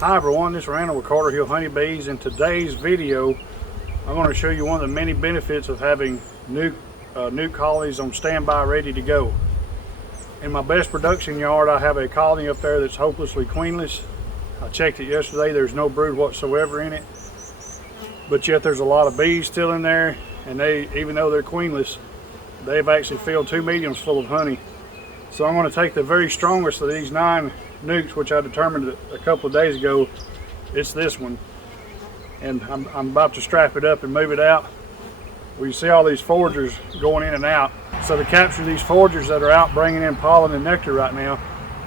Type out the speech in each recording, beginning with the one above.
Hi everyone, this is Randall with Carter Hill Honeybees. In today's video, I'm going to show you one of the many benefits of having new colonies on standby ready to go. In my best production yard, I have a colony up there that's hopelessly queenless. I checked it yesterday, there's no brood whatsoever in it. But yet there's a lot of bees still in there, and even though they're queenless, they've actually filled 2 mediums full of honey. So I'm going to take the very strongest of these 9 nukes, which I determined a couple of days ago. It's this one, and I'm about to strap it up and move it out. We see all these foragers going in and out. So to capture these foragers that are out bringing in pollen and nectar right now,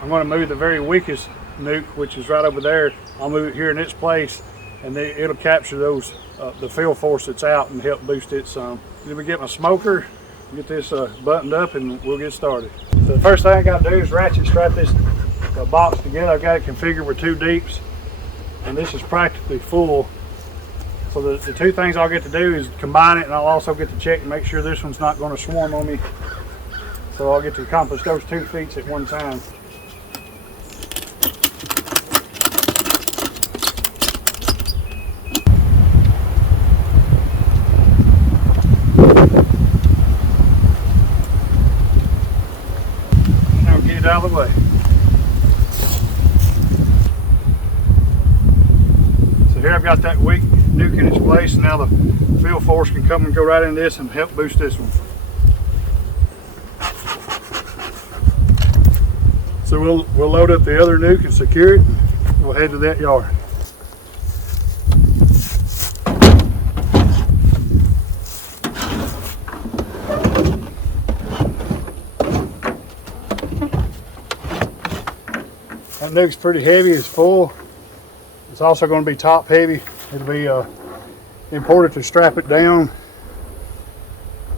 I'm going to move the very weakest nuke, which is right over there. I'll move it here in its place, and it'll capture those the field force that's out and help boost it some. Let me get my smoker, get this buttoned up, and we'll get started. So the first thing I got to do is ratchet strap this box together. I've got it configured with 2 deeps, and this is practically full. So the 2 things I'll get to do is combine it, and I'll also get to check and make sure this one's not going to swarm on me. So I'll get to accomplish those 2 feats at one time. Now get it out of the way. Here I've got that weak nuke in its place, and now the field force can come and go right in this and help boost this one. So we'll load up the other nuke and secure it, and we'll head to that yard. That nuke's pretty heavy, it's full. It's also going to be top heavy. It'll be important to strap it down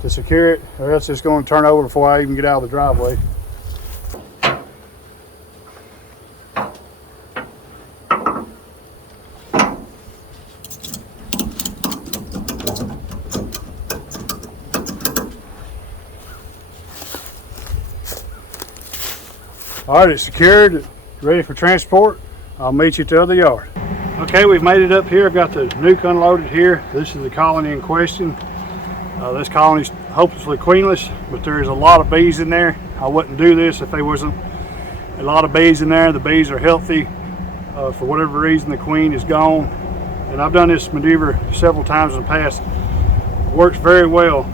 to secure it, or else it's going to turn over before I even get out of the driveway. All right, it's secured, ready for transport. I'll meet you at the other yard. Okay, we've made it up here. I've got the nuke unloaded here. This is the colony in question. This colony's hopelessly queenless, but there's a lot of bees in there. I wouldn't do this if there wasn't a lot of bees in there. The bees are healthy. For whatever reason, the queen is gone. And I've done this maneuver several times in the past. It works very well.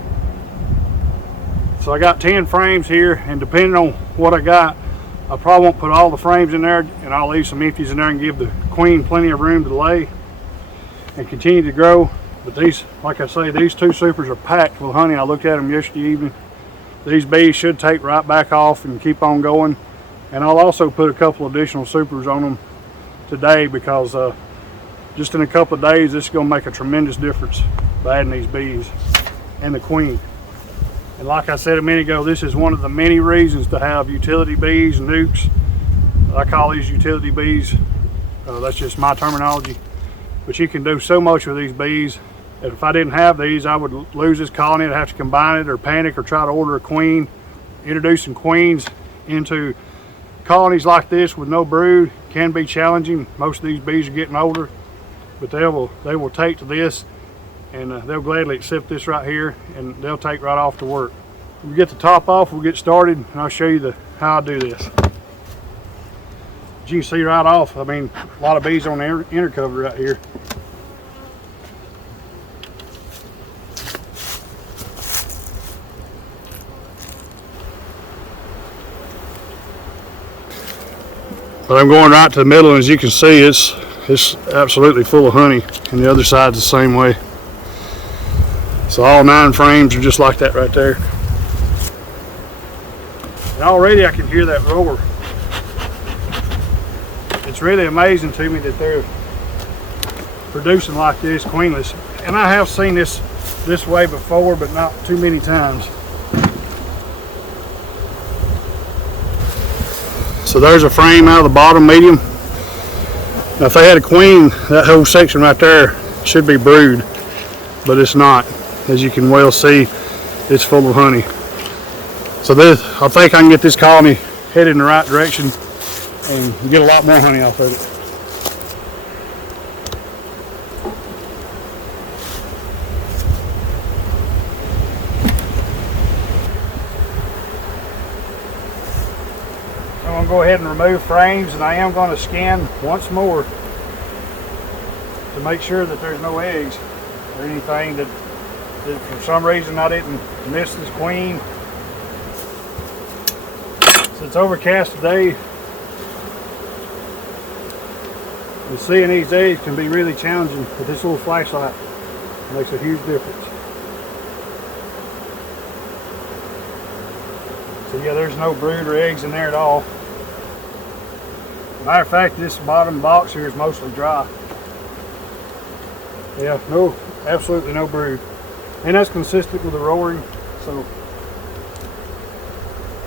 So I got 10 frames here, and depending on what I got, I probably won't put all the frames in there, and I'll leave some empties in there and give the queen plenty of room to lay and continue to grow. But these, like I say, these 2 supers are packed with honey. I looked at them yesterday evening. These bees should take right back off and keep on going. And I'll also put a couple additional supers on them today, because just in a couple of days, this is going to make a tremendous difference by adding these bees and the queen. And like I said a minute ago, this is one of the many reasons to have utility bees, nukes. I call these utility bees. That's just my terminology. But you can do so much with these bees. And if I didn't have these, I would lose this colony. I'd have to combine it or panic or try to order a queen. Introducing queens into colonies like this with no brood can be challenging. Most of these bees are getting older, but they will take to this, and they'll gladly accept this right here, and they'll take right off to work. When we get the top off, we'll get started, and I'll show you how I do this. As you can see right off, I mean, a lot of bees on the inner cover right here. But I'm going right to the middle, and as you can see, it's absolutely full of honey, and the other side's the same way. So all 9 frames are just like that right there. And already I can hear that roar. It's really amazing to me that they're producing like this, queenless. And I have seen this way before, but not too many times. So there's a frame out of the bottom, medium. Now if they had a queen, that whole section right there should be brood, but it's not. As you can well see, it's full of honey. So this, I think I can get this colony headed in the right direction and get a lot more honey off of it. go ahead and remove frames, and I am going to scan once more to make sure that there's no eggs or anything that for some reason I didn't miss this queen. So it's overcast today, and seeing these eggs can be really challenging, but this little flashlight makes a huge difference. So yeah, there's no brood or eggs in there at all. Matter of fact, this bottom box here is mostly dry. Yeah, no, absolutely no brood. And that's consistent with the roaring, so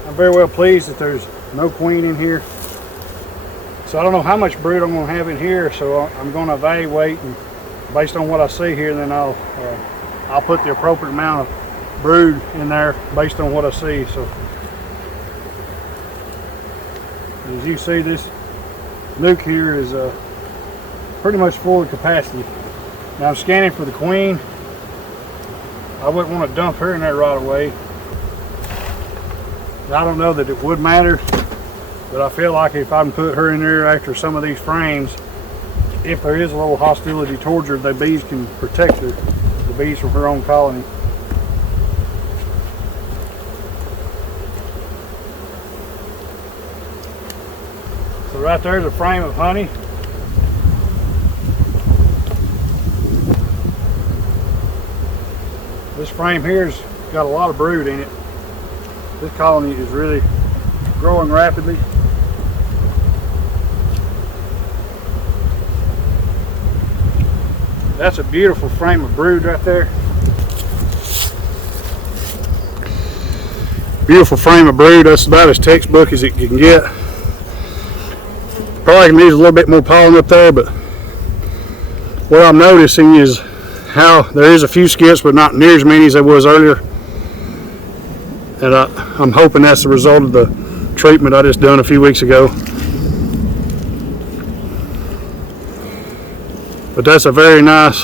I'm very well pleased that there's no queen in here. So I don't know how much brood I'm going to have in here, so I'm going to evaluate, and based on what I see here, then I'll put the appropriate amount of brood in there based on what I see. So as you see, this nuke here is pretty much full of capacity. Now I'm scanning for the queen. I wouldn't want to dump her in there right away. I don't know that it would matter, but I feel like if I can put her in there after some of these frames, if there is a little hostility towards her, the bees can protect her, the bees from her own colony. So right there's a frame of honey. This frame here's got a lot of brood in it. This colony is really growing rapidly. That's a beautiful frame of brood right there. Beautiful frame of brood. That's about as textbook as it can get. Probably needs a little bit more pollen up there, but what I'm noticing is how there is a few skips, but not near as many as there was earlier. And I'm hoping that's the result of the treatment I just done a few weeks ago. But that's a very nice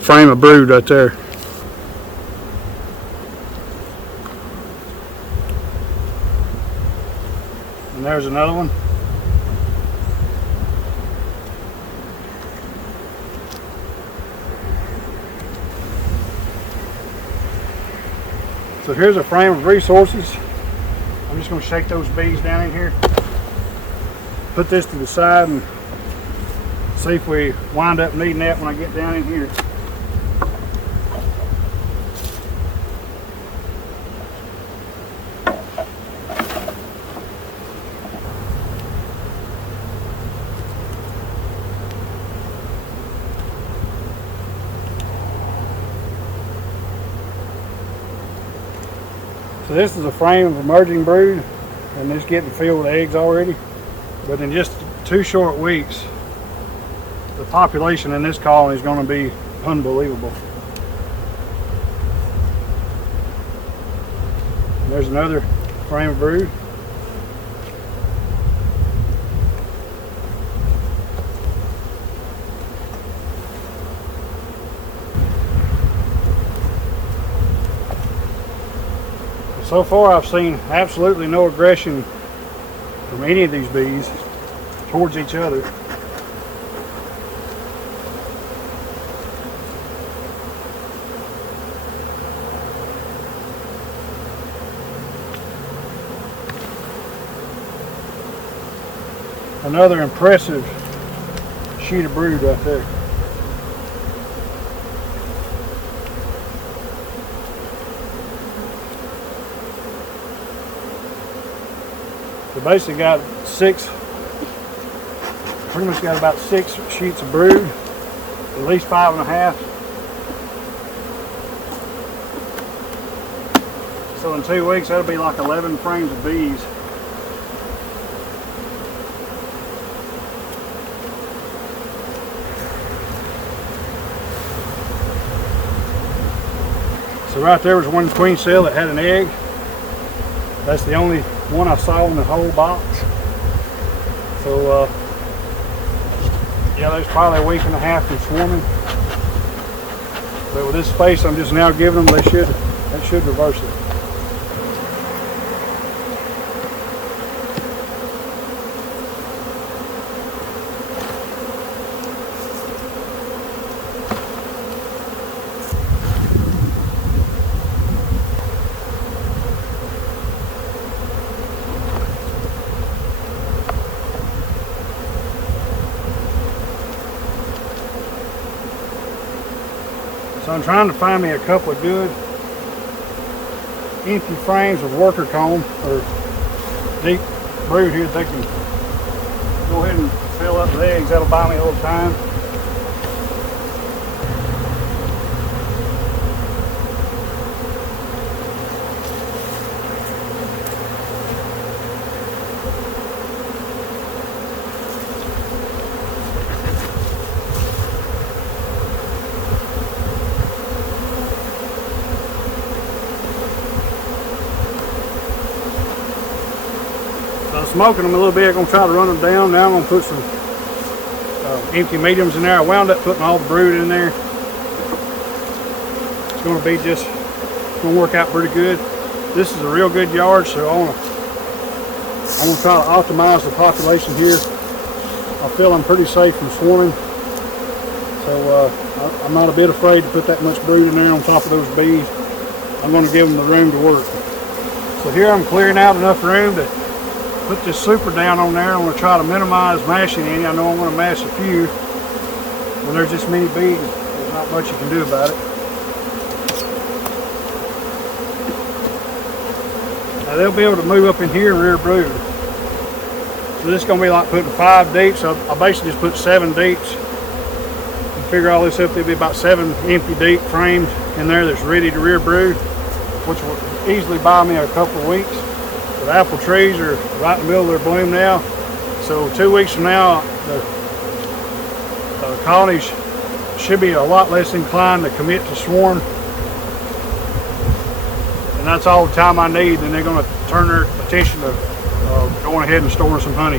frame of brood right there. And there's another one. So here's a frame of resources. I'm just going to shake those bees down in here. Put this to the side and see if we wind up needing that when I get down in here. So this is a frame of emerging brood, and it's getting filled with eggs already. But in just 2 short weeks, the population in this colony is going to be unbelievable. And there's another frame of brood. So far I've seen absolutely no aggression from any of these bees towards each other. Another impressive sheet of brood right there. So basically got pretty much got about 6 sheets of brood, at least 5.5. So in 2 weeks that'll be like 11 frames of bees. So right there was one queen cell that had an egg. That's the only one I saw in the whole box. So yeah, there's probably a week and a half from swarming. But with this space I'm just now giving them, that should reverse it. So I'm trying to find me a couple of good empty frames of worker comb or deep brood here that they can go ahead and fill up with eggs. That'll buy me a little time. Smoking them a little bit. I'm gonna try to run them down. Now I'm gonna put some empty mediums in there. I wound up putting all the brood in there. It's gonna be just, it's gonna work out pretty good. This is a real good yard, so I'm gonna try to optimize the population here. I feel I'm pretty safe from swarming, so I'm not a bit afraid to put that much brood in there on top of those bees. I'm gonna give them the room to work. So here I'm clearing out enough room to put this super down on there. I'm going to try to minimize mashing any. I know I'm going to mash a few. When there's this many bees, there's not much you can do about it. Now they'll be able to move up in here and rear brood. So this is going to be like putting 5 deeps. So I basically just put 7 deeps. You figure all this up, there'll be about 7 empty deep frames in there that's ready to rear brood, which will easily buy me a couple of weeks. The apple trees are right in the middle of their bloom now, so 2 weeks from now the colonies should be a lot less inclined to commit to swarm, and that's all the time I need. Then they're going to turn their attention to going ahead and storing some honey.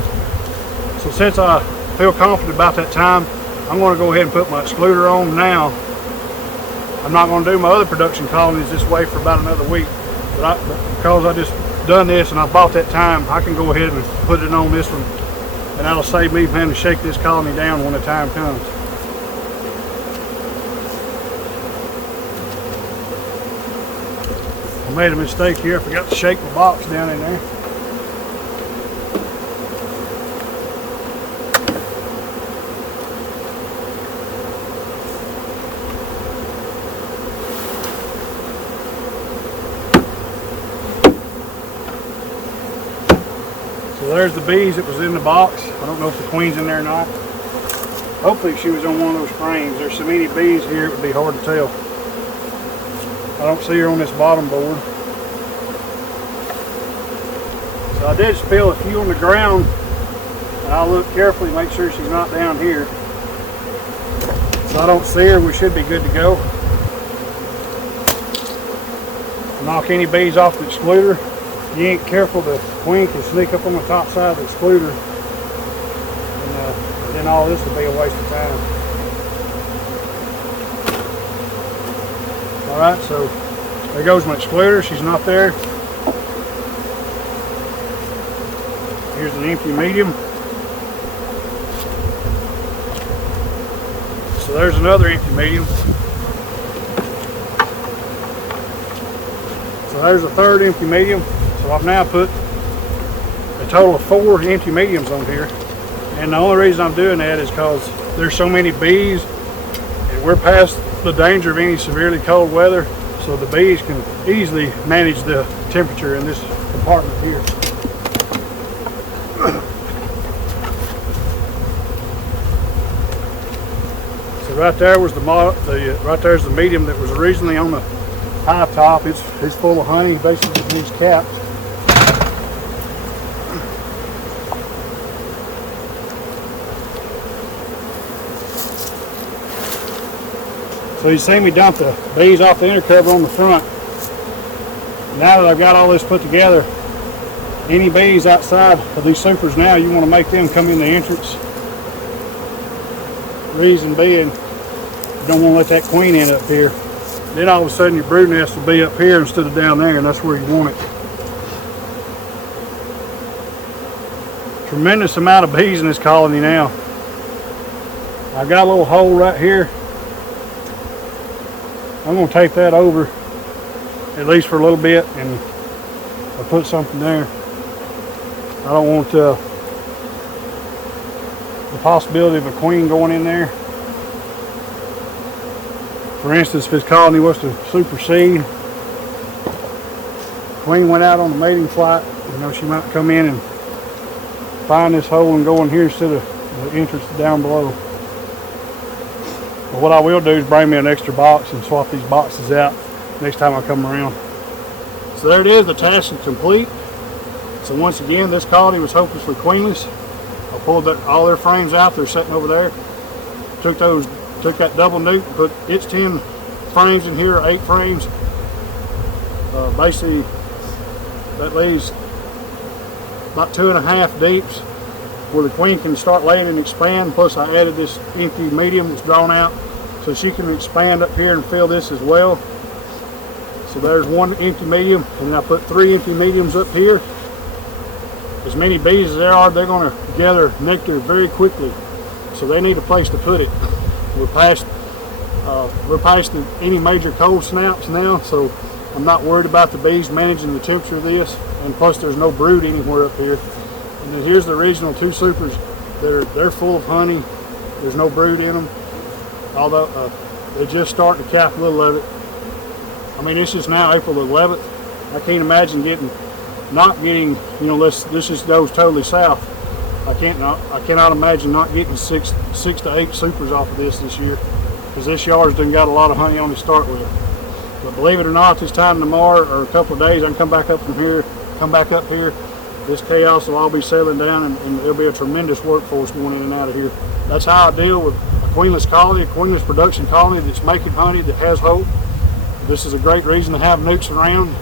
So since I feel confident about that time, I'm going to go ahead and put my excluder on now. I'm not going to do my other production colonies this way for about another week, but because I just done this and I bought that time, I can go ahead and put it on this one, and that'll save me having to shake this colony down when the time comes. I made a mistake here. I forgot to shake the box down in there. So there's the bees that was in the box. I don't know if the queen's in there or not. Hopefully she was on one of those frames. There's so many bees here it would be hard to tell. I don't see her on this bottom board. So I did spill a few on the ground, and I'll look carefully, make sure she's not down here. So I don't see her, we should be good to go. Knock any bees off the excluder. If you ain't careful, the queen can sneak up on the top side of the excluder, and then all this will be a waste of time. Alright, so there goes my excluder. She's not there. Here's an empty medium. So there's another empty medium. So there's a third empty medium. So I've now put a total of 4 empty mediums on here. And the only reason I'm doing that is because there's so many bees, and we're past the danger of any severely cold weather, so the bees can easily manage the temperature in this compartment here. So right there was right there's the medium that was originally on the hive top. It's full of honey, basically it needs capped. So you see me dump the bees off the inner cover on the front. Now that I've got all this put together, any bees outside of these supers now, you want to make them come in the entrance. Reason being, you don't want to let that queen in up here. Then all of a sudden your brood nest will be up here instead of down there, and that's where you want it. Tremendous amount of bees in this colony now. I've got a little hole right here. I'm going to tape that over, at least for a little bit, and I'll put something there. I don't want the possibility of a queen going in there. For instance, if this colony was to supersede, queen went out on the mating flight, you know, she might come in and find this hole and go in here instead of the entrance down below. But what I will do is bring me an extra box and swap these boxes out next time I come around. So there it is, the task is complete. So once again, this colony was hopelessly queenless. I pulled all their frames out, they're sitting over there. Took that double nuke, put its 10 frames in here, 8 frames. Basically, that leaves about 2.5 deeps where the queen can start laying and expand. Plus I added this empty medium that's drawn out so she can expand up here and fill this as well. So there's one empty medium, and then I put 3 empty mediums up here. As many bees as there are, they're going to gather nectar very quickly, so they need a place to put it. We're past any major cold snaps now, so I'm not worried about the bees managing the temperature of this, and plus there's no brood anywhere up here. And then here's the original 2 supers. They're full of honey. There's no brood in them, although they're just starting to cap a little of it. I mean, it's just now April 11th. I can't imagine not getting, you know, this just goes totally south. I cannot imagine not getting 6 to 8 supers off of this year, because this yard's done got a lot of honey on to start with. But believe it or not, this time tomorrow or a couple of days, I can come back up here. This chaos will all be settling down, and there'll be a tremendous workforce going in and out of here. That's how I deal with a queenless colony, a queenless production colony that's making honey, that has hope. This is a great reason to have nukes around.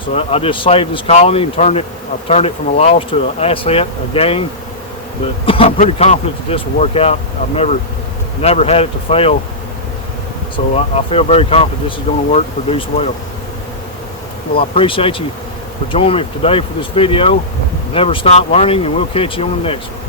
So I just saved this colony and I've turned it from a loss to an asset, a gain. But I'm pretty confident that this will work out. I've never had it to fail. So I feel very confident this is going to work and produce well. Well, I appreciate you for joining me today for this video. Never stop learning, and we'll catch you on the next one.